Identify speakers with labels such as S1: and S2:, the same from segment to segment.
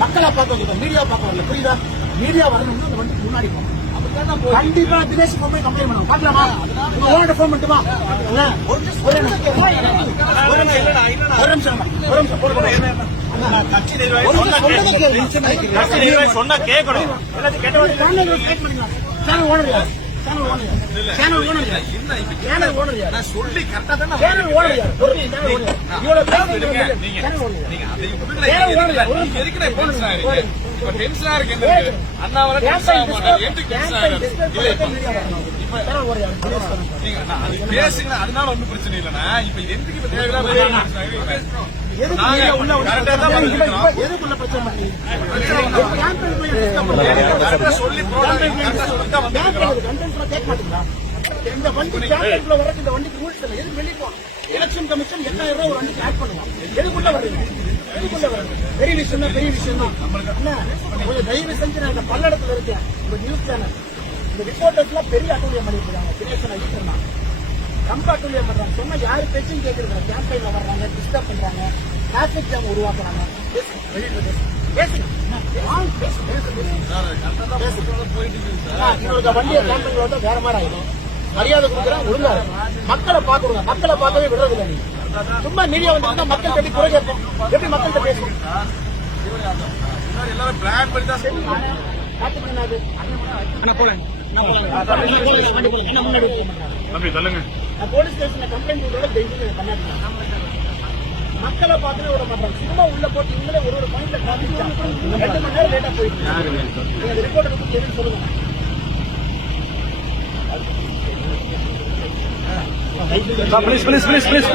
S1: மக்களை பார்க்க வந்திருக்கோம் மீடியா பார்க்க வரல புரியுதா மீடியா வரணும்னா அந்த வண்டிக்கு முன்னாடி போகணும். கண்டிப்பா தினேஷ் போய் கம்ப்ளைண்ட் பண்ணுவோம் பாக்கலாமா உங்க ஓனர்ட்ட ஃபோன் பண்ணிட்டுமா? அண்ணா, ஒரு நிமிஷம், ஒரு நிமிஷம். ஒரு நிமிஷம் ஒரு நிமிஷம்.
S2: கட்சி நிர்வாகி சொன்னா கேட்கணும். எல்லாத்தையும் கேட்ட.
S1: Channel owner? Channel owner?
S2: நான் சொல்லி கரெக்டா தானே
S1: சேனல் ஓனர்? இவ்வளவு.
S2: டென்ஷன் இருக்கு எந்த அண்ணா வர டென்ஷன் ஆக மாட்டாரு எப்படி டென்ஷன் ஆகுது பேசுங்க அதனால ஒண்ணும் பிரச்சனை இல்லைண்ணா இப்ப எதுக்கு இப்ப தேவையில்லாம?
S1: இந்த வண்டி கேம்பெயின்குள்ள வர்றதுக்கு இந்த வண்டிக்கு rules இல்லை. எதுக்கு வெளியே போகணும்? எலெக்ஷன் கமிஷன் எட்டாயிரம் ரூபாய் ஒரு வண்டிக்கு ஆட் பண்ணுவான் எதுக்குள்ள வர்றீங்க எதுக்குள்ள பெரிய விஷயம் தான் பெரிய விஷயம் தான் தயவு செஞ்சு நான் இந்த பல்லடத்துல இருக்கேன் இந்த நியூஸ் சேனல் இந்த ரிப்போர்ட்டர்ஸ் எல்லாம் பெரிய அட்டூழியம் பண்ணிட்டு இருக்காங்க தினேசன் ஐஸ்வர்னா ரொம்ப அட்டூழியம் பண்றாங்க. சொன்னா யாரு பேச்சும் கேட்கறது கேம்பெயின்ல வர்றாங்க டிஸ்டர்ப் பண்றாங்க. டிராபிக் ஜாம் உருவாக்குறாங்க. இவருக்கு வண்டியை கேம்பெயின்ல வந்து வேற மாதிரி ஆயிடும். மரியாதை கொடுக்குறேன் ஒழுங்கா. மக்களை பாக்குறோங்க மக்களை பார்க்கவே விடுறது இல்லை நீங்க சும்மா மீடியா வந்து மக்கள் எப்படி குறை கேட்போம். எப்படி மக்கள்கிட்ட பேசுவோம்?
S2: முன்னாடி எல்லாரும் பிளான் பண்ணி தான்
S1: போலீஸ் ஸ்டேஷன்ல கம்ப்ளைண்ட் கொடுத்தோட டெய்லி பண்ணாதீங்க மக்களை பார்க்கவே விட மாட்டாங்க சும்மா உள்ள போட்டு இவங்களே ஒரு ஒரு பாயிண்ட்ல காமிச்சாங்க ரெண்டு மணி நேரம் லேட்டா அந்த ரிப்போர்ட் எடுத்து தெரியும் சொல்லுங்க.
S2: ப்ளீஸ் ப்ளீஸ் ப்ளீஸ் ப்ளீஸ்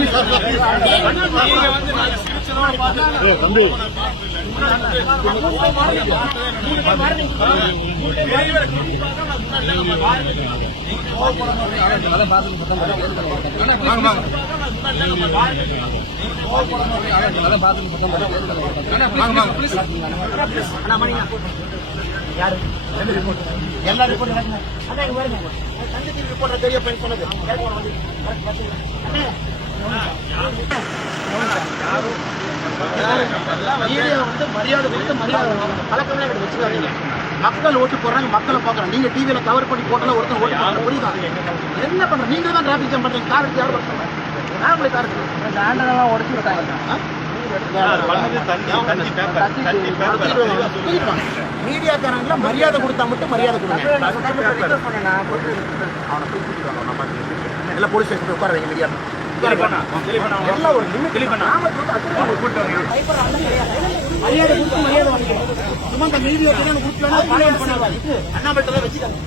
S2: நீங்க வந்து நாங்க சிரிச்சதோட
S1: யாரு? எல்லா ரிப்போர்ட் அண்ணா இங்க பாருங்க. தங்கச்சி ரிப்போர்ட் தெரிய பையன் சொன்னது. வந்து மரியாதை கொடுத்து மரியாதை. பழக்கம்லாம் எனக்கு வச்சுக்காதீங்க. மக்கள் ஓட்டு போடுறாங்க மக்களை பார்க்கறோம் நீங்க டிவியில கவர் பண்ணி போட்டல ஒருத்தன் ஓட்டு போடுறாங்க. புரியுதா? என்ன பண்ற நீங்க தான் டிராபிக் ஜாம் பண்றீங்க. கார் எடுத்து யாரும் பண்றாங்க நாமளே கார் உடச்சு விட்டாங்க. மீடியாக்காரங்கள மரியாதை கொடுத்தா மட்டும் மரியாதை கொடுங்க. எல்லாம் போலீஸ் ஸ்டேஷன் உட்கார வைங்க மீடியா எல்லாம் ஒரு மரியாதை கொடுத்து மரியாதை வாங்கிக்கணும் சும்மா இந்த மீடியா குரூப்ல பண்ணாங்க அண்ணாமலை வச்சுக்காங்க